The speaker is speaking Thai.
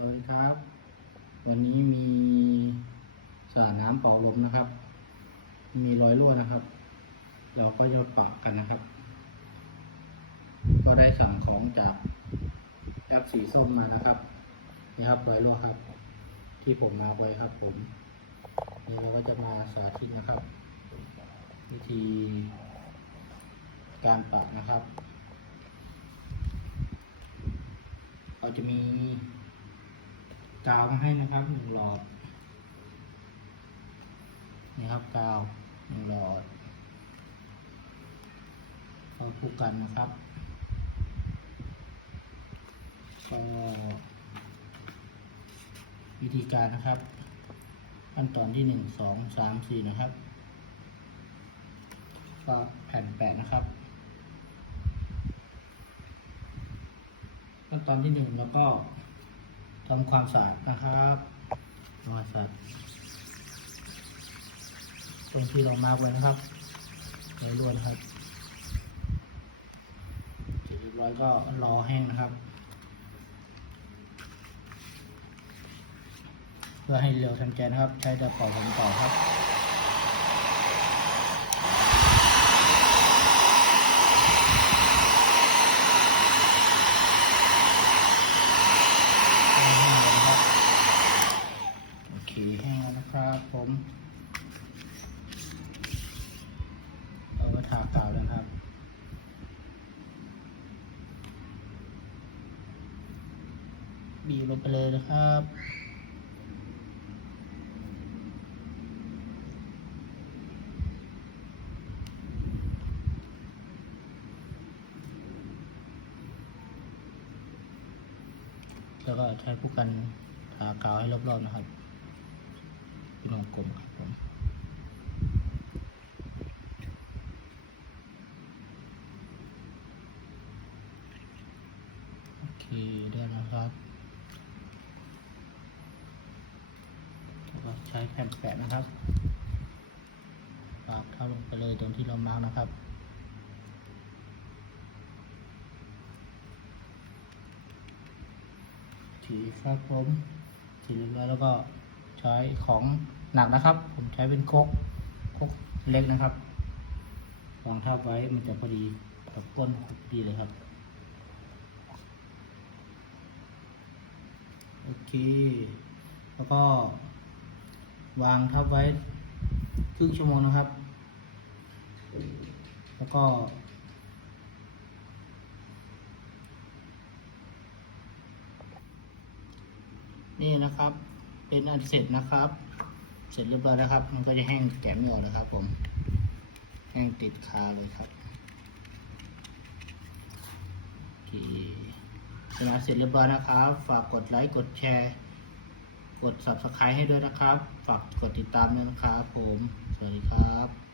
สวัสดีครับ วันนี้มีสระน้ำเป่าลมนะครับ มีรอยรั่วนะครับ เราก็จะปะกันนะครับ ก็ได้สั่งของจากแอปสีส้มมานะครับนี่ครับรอยรั่วครับ ที่ผมมาไว้ครับ ผม นี่เราก็จะมาสาธิตนะครับ วิธีการปะนะครับ เราจะมี กาวมาให้นะครับหนึ่งหลอดนี่ครับกาวหนึ่งหลอดเราคู่กันนะครับก็วิธีการนะครับขั้นตอนที่หนึ่งสองสามสี่นะครับก็แผ่นแปะนะครับขั้นตอนที่หนึ่งแล้วก็ ทำความสะอาดนะครับมาสะอาดตรงที่เรามาร์กไว้นะครับในรวนครับเสร็จเรียบร้อยก็รอแห้งนะครับ เพื่อให้เร็วทันใจนะครับ ใช้ตะเป่าผมต่อครับ แห้งแล้วนะครับ โอเคแห้งแล้วนะครับผมเอาก็ทากาวแล้วนะครับ บีบลงไปเลยนะครับ แล้วก็ใช้ผู้กันทากาวให้รอบๆนะครับเป็นวงกลมครับผม โอเคได้แล้วครับ แล้วก็ ใช้แผ่นแปะนะครับปากเข้าลงไปเลยตรงที่เรามาร์กนะครับถีครับผมถีเรียบร้อยแล้วก็ใช้ของหนักนะครับ ผมใช้เป็นโคกโคกเล็กนะครับวางทับไว้มันจะพอดีกับก้นพอดีเลยครับโอเค แล้วก็ วางทับไว้ครึ่งชั่วโมงนะครับ แล้วก็นี่นะครับ เป็นอันเสร็จนะครับ เสร็จเรียบร้อยแล้วครับ มันก็จะแห้งแกะไม่ออกเลยครับ ผม แห้งติดคาเลยครับโอเคเสร็จแล้วเสร็จเรียบร้อยนะครับ ฝากกดไลค์ กดแชร์ กด subscribe ให้ด้วยนะครับ ฝากกดติดตามด้วยนะครับผม สวัสดีครับ